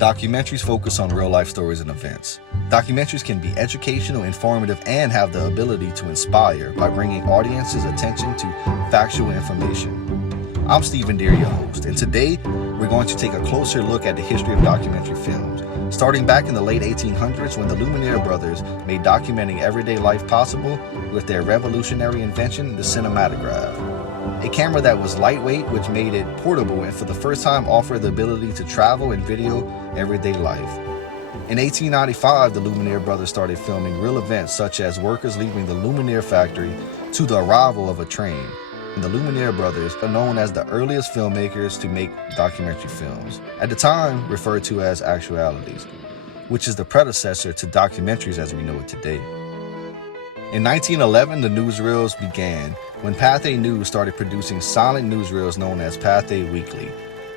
Documentaries focus on real-life stories and events. Documentaries can be educational, informative, and have the ability to inspire by bringing audiences' attention to factual information. I'm Stephen Deere, your host, and today we're going to take a closer look at the history of documentary films, starting back in the late 1800s when the Lumiere brothers made documenting everyday life possible with their revolutionary invention, the cinematograph. A camera that was lightweight, which made it portable and for the first time offered the ability to travel and video everyday life. In 1895, the Lumiere brothers started filming real events such as workers leaving the Lumiere factory to the arrival of a train. And the Lumiere brothers are known as the earliest filmmakers to make documentary films, at the time referred to as actualities, which is the predecessor to documentaries as we know it today. In 1911, the newsreels began when Pathé News started producing silent newsreels known as Pathé Weekly.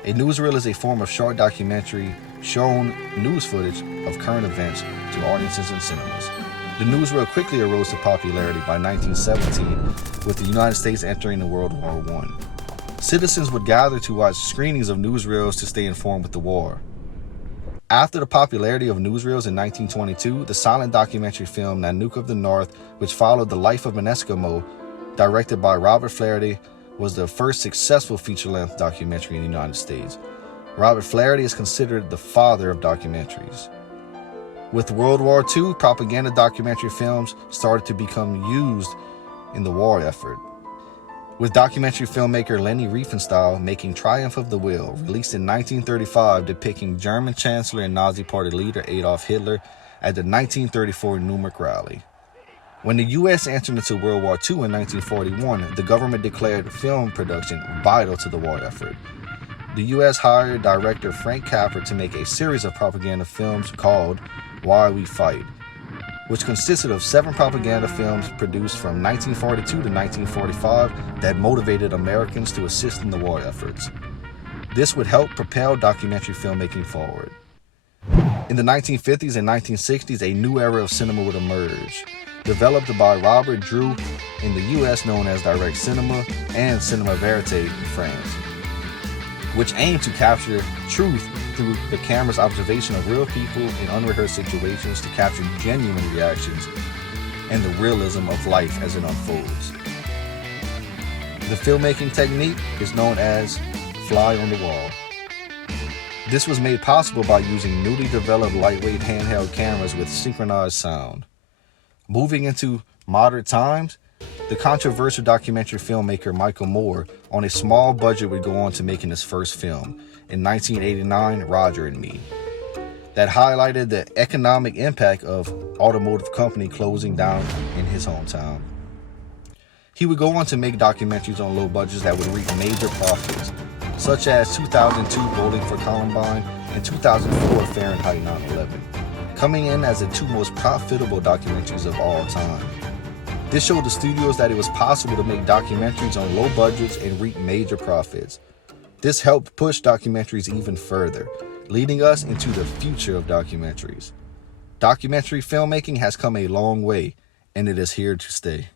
A newsreel is a form of short documentary showing news footage of current events to audiences in cinemas. The newsreel quickly arose to popularity by 1917, with the United States entering World War I. Citizens would gather to watch screenings of newsreels to stay informed with the war. After the popularity of newsreels in 1922, the silent documentary film Nanook of the North, which followed the life of an Eskimo, directed by Robert Flaherty, was the first successful feature-length documentary in the United States. Robert Flaherty is considered the father of documentaries. With World War II, propaganda documentary films started to become used in the war effort, with documentary filmmaker Leni Riefenstahl making Triumph of the Will, released in 1935, depicting German Chancellor and Nazi Party leader Adolf Hitler at the 1934 Nuremberg rally. When the U.S. entered into World War II in 1941, the government declared film production vital to the war effort. The U.S. hired director Frank Capra to make a series of propaganda films called Why We Fight, which consisted of 7 propaganda films produced from 1942 to 1945 that motivated Americans to assist in the war efforts. This would help propel documentary filmmaking forward. In the 1950s and 1960s, a new era of cinema would emerge, developed by Robert Drew in the U.S. known as direct cinema and cinema verite in France, which aimed to capture truth through the camera's observation of real people in unrehearsed situations to capture genuine reactions and the realism of life as it unfolds. The filmmaking technique is known as fly on the wall. This was made possible by using newly developed lightweight handheld cameras with synchronized sound. Moving into modern times, the controversial documentary filmmaker Michael Moore, on a small budget, would go on to making his first film, in 1989, Roger and Me, that highlighted the economic impact of automotive company closing down in his hometown. He would go on to make documentaries on low budgets that would reap major profits, such as 2002 Bowling for Columbine and 2004 Fahrenheit 9/11, coming in as the 2 most profitable documentaries of all time. This showed the studios that it was possible to make documentaries on low budgets and reap major profits. This helped push documentaries even further, leading us into the future of documentaries. Documentary filmmaking has come a long way, and it is here to stay.